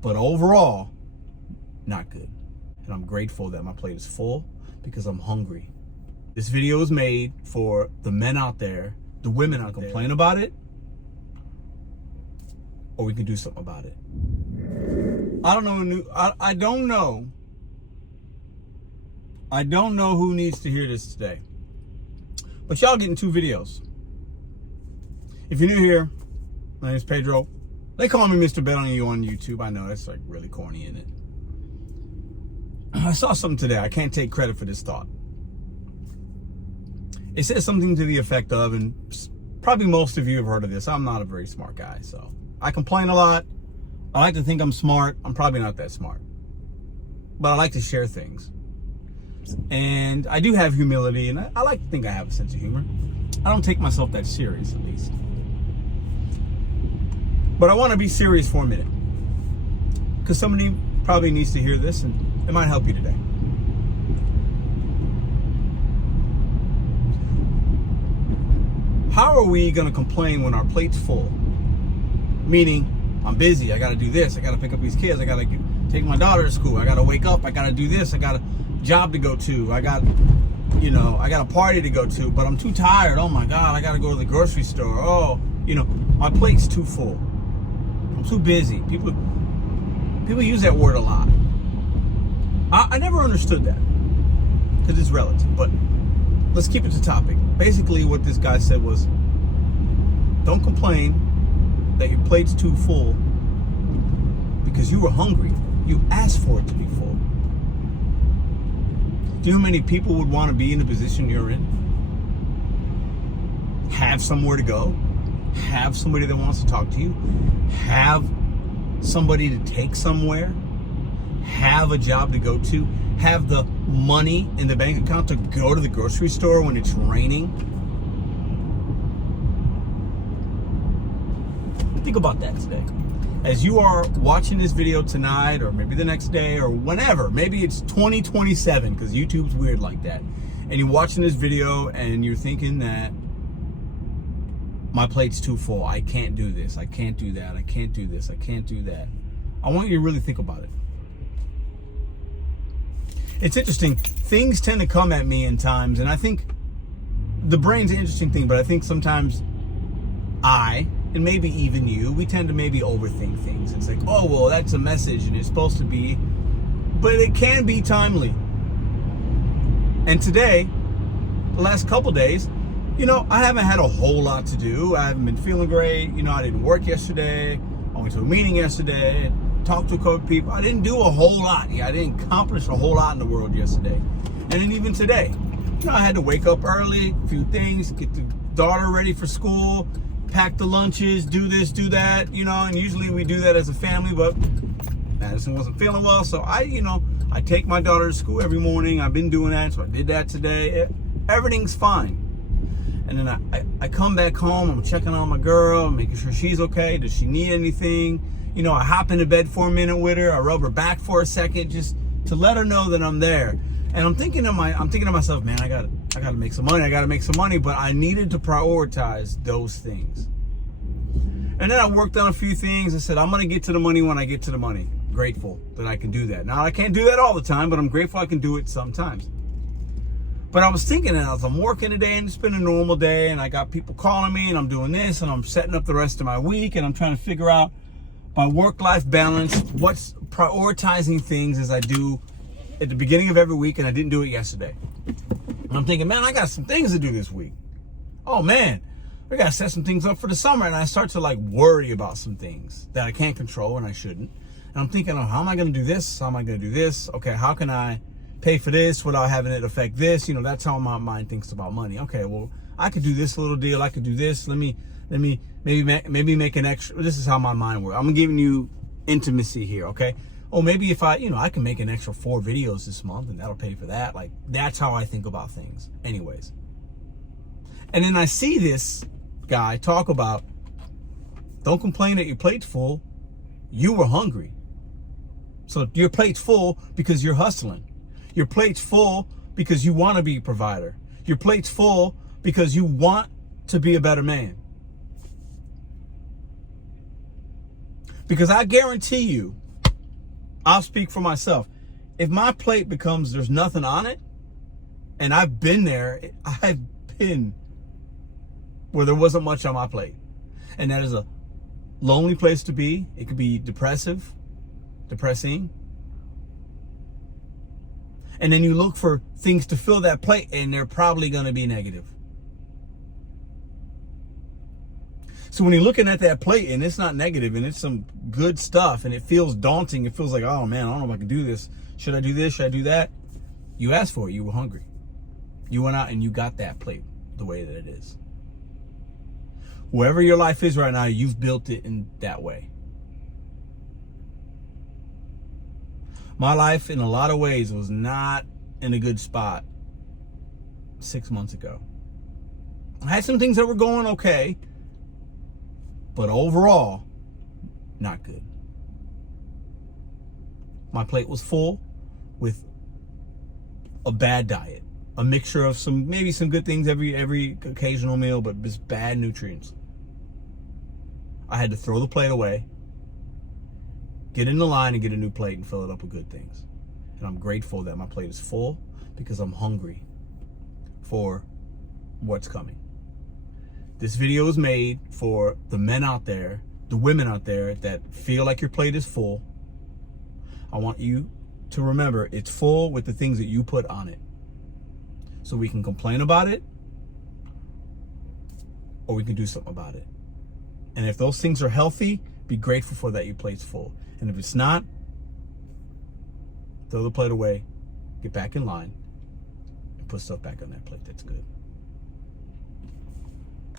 But overall, not good. And I'm grateful that my plate is full because I'm hungry. This video is made for the men out there, the women out there. Complain about it, or we can do something about it. I don't know. I don't know. I don't know who needs to hear this today. But y'all getting 2 videos. If you're new here, my name is Pedro. They call me Mr.BetonYou on YouTube. I know that's like really corny, isn't it? I saw something today. I can't take credit for this thought. It says something to the effect of, and probably most of you have heard of this. I'm not a very smart guy, so I complain a lot. I like to think I'm smart. I'm probably not that smart. But I like to share things. And I do have humility, and I like to think I have a sense of humor. I don't take myself that serious, at least. But I want to be serious for a minute, because somebody probably needs to hear this, and it might help you today. How are we going to complain when our plate's full? Meaning, I'm busy, I got to do this, I got to pick up these kids, I got to take my daughter to school, I got to wake up, I got to do this, I got a job to go to, I got a party to go to, but I'm too tired. Oh my God, I got to go to the grocery store. Oh, my plate's too full. I'm too busy. People use that word a lot. I never understood that, because it's relative, but let's keep it to topic. Basically, what this guy said was, don't complain that your plate's too full because you were hungry. You asked for it to be full. Do you know how many people would want to be in the position you're in? Have somewhere to go, have somebody that wants to talk to you, have somebody to take somewhere, have a job to go to, have the money in the bank account to go to the grocery store when it's raining. Think about that today. As you are watching this video tonight, or maybe the next day, or whenever, maybe it's 2027, because YouTube's weird like that, and you're watching this video and you're thinking that my plate's too full, I can't do this, I can't do that, I can't do this, I can't do that. I want you to really think about it. It's interesting. Things tend to come at me in times, and I think the brain's an interesting thing, but I think sometimes and maybe even you, we tend to maybe overthink things. It's like, oh, well, that's a message and it's supposed to be, but it can be timely. And today, the last couple days, I haven't had a whole lot to do. I haven't been feeling great. I didn't work yesterday. I went to a meeting yesterday, talked to a couple people. I didn't do a whole lot. I didn't accomplish a whole lot in the world yesterday. And then even today, I had to wake up early, a few things, get the daughter ready for school, pack the lunches, do this, do that, and usually we do that as a family, but Madison wasn't feeling well, so I take my daughter to school every morning. I've been doing that, so I did that today. Everything's fine. And then I come back home, I'm checking on my girl, making sure she's okay. Does she need anything? I hop into bed for a minute with her, I rub her back for a second, just to let her know that I'm there. And I'm thinking to myself, man, I gotta make some money, but I needed to prioritize those things. And then I worked on a few things. I said, I'm gonna get to the money when I get to the money. Grateful that I can do that. Now, I can't do that all the time, but I'm grateful I can do it sometimes. But I was thinking, as I'm working today, and it's been a normal day, and I got people calling me, and I'm doing this, and I'm setting up the rest of my week, and I'm trying to figure out my work-life balance, what's prioritizing things as I do at the beginning of every week, and I didn't do it yesterday. And I'm thinking, man, I got some things to do this week. Oh man, we gotta set some things up for the summer. And I start to worry about some things that I can't control and I shouldn't. And I'm thinking, oh, how am I gonna do this? How am I gonna do this? Okay, how can I pay for this without having it affect this? That's how my mind thinks about money. Okay, well, I could do this little deal. I could do this. Let me maybe make an extra. This is how my mind works. I'm giving you intimacy here, okay? Oh, maybe if I can make an extra 4 videos this month and that'll pay for that. That's how I think about things. Anyways. And then I see this guy talk about, don't complain that your plate's full. You were hungry. So your plate's full because you're hustling. Your plate's full because you want to be a provider. Your plate's full because you want to be a better man. Because I guarantee you, I'll speak for myself. If my plate becomes there's nothing on it, and I've been there, I've been where there wasn't much on my plate. And that is a lonely place to be. It could be depressing. And then you look for things to fill that plate, and they're probably going to be negative. So when you're looking at that plate and it's not negative and it's some good stuff and it feels daunting, it feels like, oh man, I don't know if I can do this. Should I do this? Should I do that? You asked for it. You were hungry. You went out and you got that plate the way that it is. Wherever your life is right now, you've built it in that way. My life, in a lot of ways, was not in a good spot 6 months ago. I had some things that were going okay, but overall, not good. My plate was full with a bad diet, a mixture of maybe some good things every occasional meal, but just bad nutrients. I had to throw the plate away, get in the line and get a new plate and fill it up with good things. And I'm grateful that my plate is full because I'm hungry for what's coming. This video is made for the men out there, the women out there that feel like your plate is full. I want you to remember it's full with the things that you put on it. So we can complain about it, or we can do something about it. And if those things are healthy, be grateful for that your plate's full. And if it's not, throw the plate away, get back in line, and put stuff back on that plate that's good.